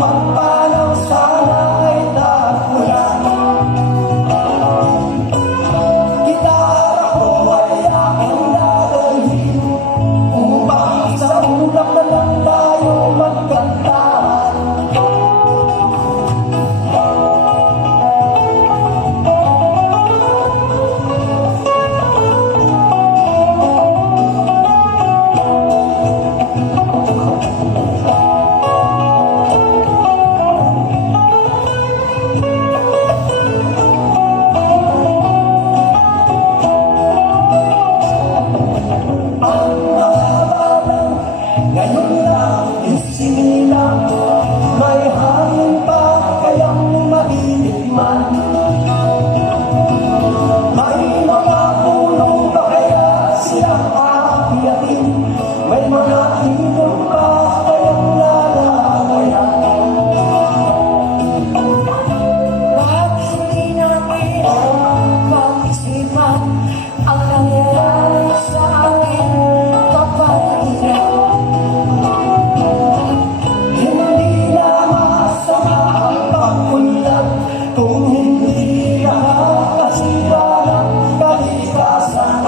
magpanaw sana ay tagulan. Gitara ko ay aking dadalhin upang sa ulap na lang tayo magkantahan. Ngayon lang isilang may hangin pa kayang matitikman. May mga puno ba kaya silang aakiyatin? May mga ilog pa kayang lalawayan? Bakit hindi natin pag-isipan ang nangyayari sa akin kapag hirap? Kung hindi nakakasira ng kalikasan,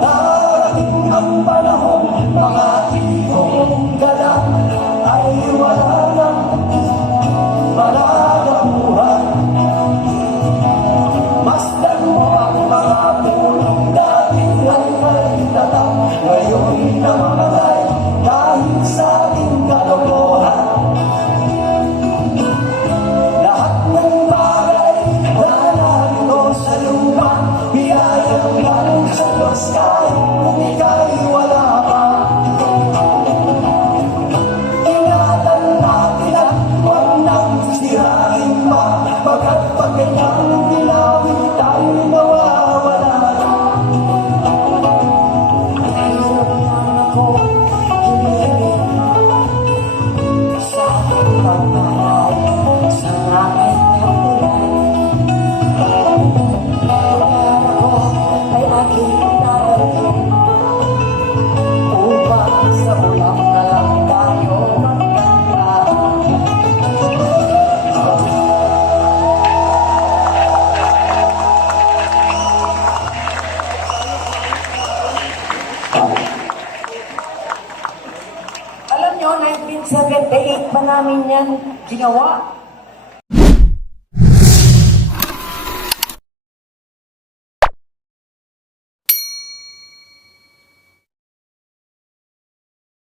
darating ang panahon, mga tipong galang ay wala nang malalabuhan. Masdan mo ang mga punong dati ay may tatak, ngayon namamatay dahil sa ating kalokohan. Sa Diyos kahit kung ika'y wala pa, ingatan natin at huwag nang sirain pa, pagkat pag kanyang ginawi tayo nawawala. Hirap lang ako hinihiling sa aking pagmahal sa langit na kulay. Aking dadalhin upang sa ulam na lang tayo magkantahan. Alam nyo, 1978 pa namin yan ginawa.